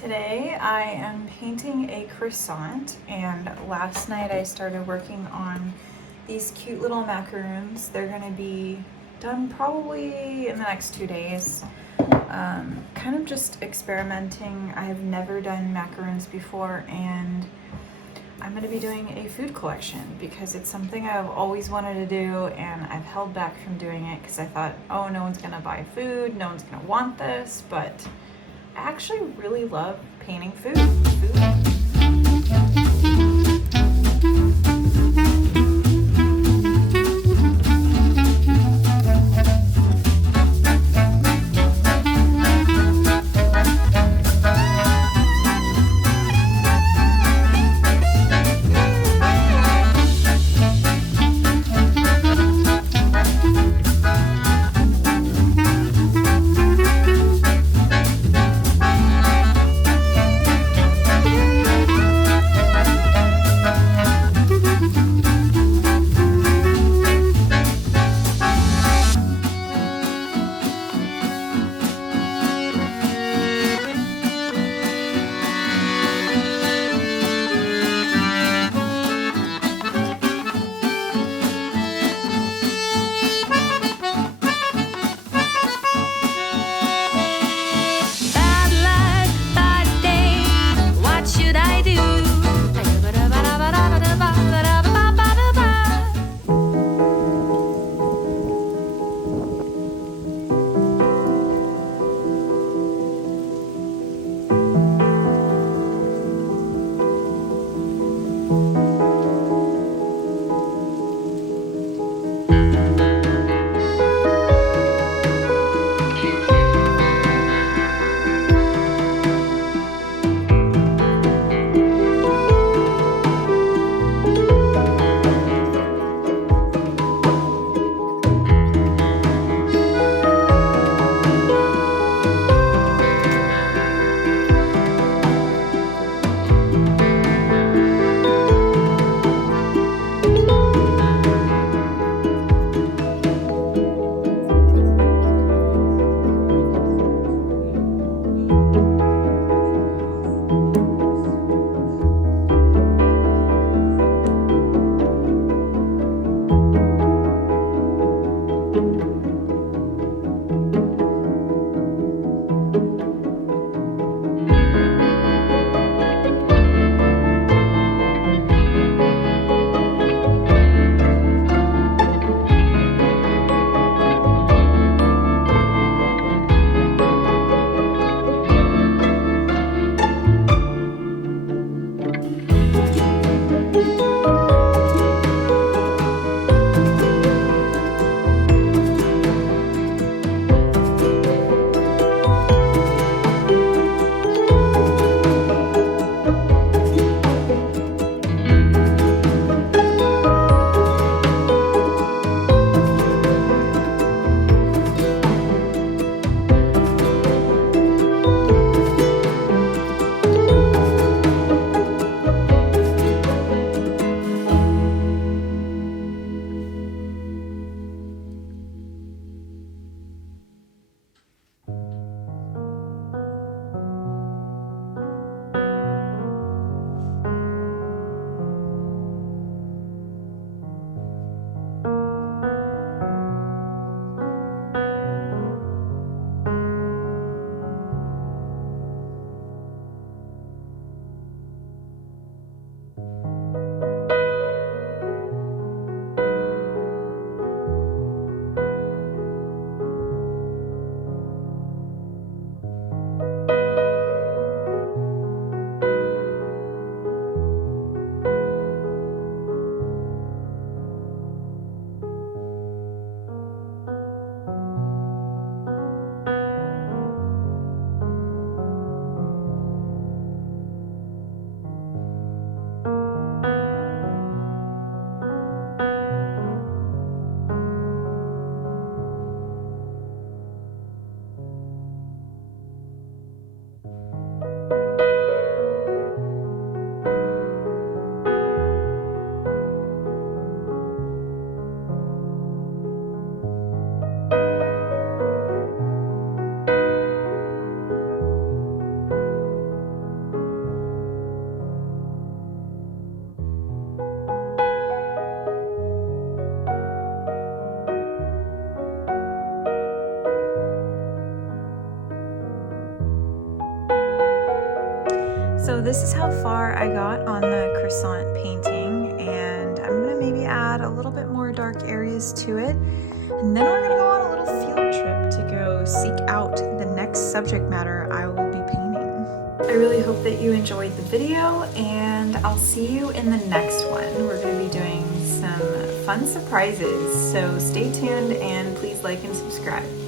Today I am painting a croissant, and last night I started working on these cute little macaroons. They're gonna be done probably in the next 2 days. Kind of just experimenting. I've never done macaroons before, and I'm gonna be doing a food collection because it's something I've always wanted to do, and I've held back from doing it because I thought, oh, no one's gonna buy food, no one's gonna want this, but I actually really love painting food. So this is how far I got on the croissant painting, and I'm gonna maybe add a little bit more dark areas to it. And then we're gonna go on a little field trip to go seek out the next subject matter I will be painting. I really hope that you enjoyed the video, and I'll see you in the next one. We're gonna be doing some fun surprises, so stay tuned and please like and subscribe.